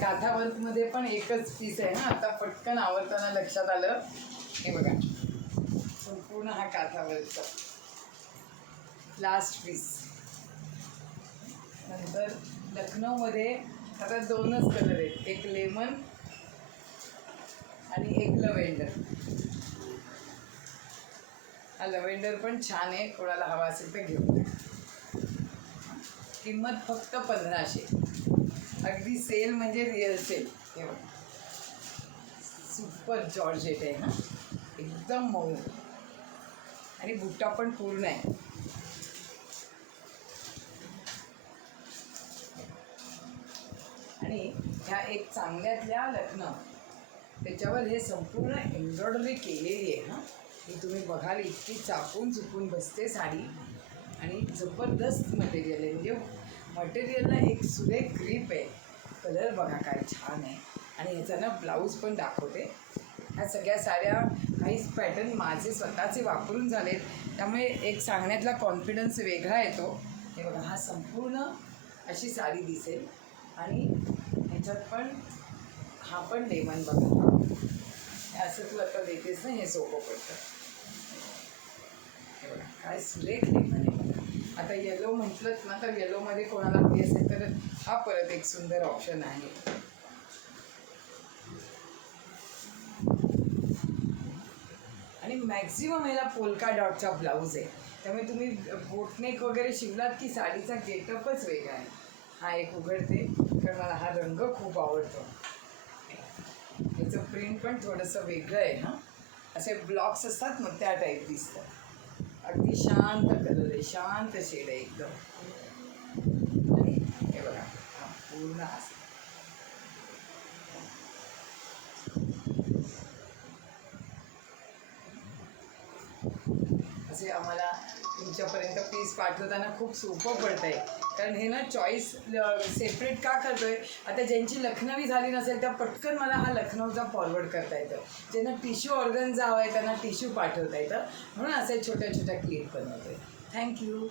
काथा वर्कमध्ये पण एकच पीस आहे ना, आता पटकन आवडताना लक्षात आलं. हे बघा, संपूर्ण हा काथा वर्कचा लास्ट पीस. नंतर लखनौमध्ये आता 2च कलर आहेत, एक लेमन आणि एक लव्हेंडर. हा लव्हेंडर पण छान आहे, कोणाला हवा असेल तर घेऊन. किंमत फक्त 1500. अगदी सेल म्हणजे रिअल सेल. हे बघा, सुपर जॉर्जेट आहे ना, एकदम मऊ आणि बुट्टा पण पूर्ण आहे. आणि ह्या एक चांगल्यातल्या लखनौ, त्याच्यावर हे संपूर्ण एम्ब्रॉयडरी केलेली आहे. हां, ही तुम्ही बघाल, इतकी चापून चुपून बसते साडी आणि जबरदस्त मटेरियल आहे. म्हणजे मटेरियलला एक सुरेख ग्रीप आहे. कलर बघा काय छान आहे. आणि ह्याचा ना ब्लाऊज पण दाखवते. ह्या सगळ्या साड्या काहीच पॅटर्न माझे स्वतःचे वापरून झालेत, त्यामुळे एक सांगण्यातला कॉन्फिडन्स वेगळा येतो. हे बघा, हा संपूर्ण अशी साडी दिसेल आणि ह्याच्यात पण हा पण लेमन बघा. असं तू आता देतेस ना, हे सोपं पडतं. हे बघा काय सुरेख लेमन आहे बघा. आता येलो म्हटलं ना, तर येलोमध्ये कोणाला हवी असेल तर हा परत एक सुंदर ऑप्शन आहे. आणि मॅक्झिमम ह्याला पोल्का डॉटचा ब्लाऊज आहे, त्यामुळे तुम्ही बोटनेक वगैरे शिवलात की साडीचा गेटअपच वेगळा आहे. हा एक उघडते, कारण मला हा रंग खूप आवडतो. याचं प्रिंट पण थोडंसं वेगळं आहे. हां, असे ब्लॉक्स असतात मग त्या टाईप दिसतं. अगदी शांत कलर आहे, शांत शेड आहे एकदम. आणि हे बघा, हा पूर्ण असं असे आम्हाला तुमच्यापर्यंत पीस पाठवताना खूप सोपं पडतं आहे. कारण हे ना चॉईस सेपरेट का करतो आहे, आता ज्यांची लखनवी झाली नसेल त्या पटकन मला हा लखनौचा फॉरवर्ड करता येतं. ज्यांना टिश्यू ऑर्गन्झा हवं आहे त्यांना टिश्यू पाठवता येतं, म्हणून असे छोट्या छोट्या क्लिप बनवतो आहे. थँक्यू.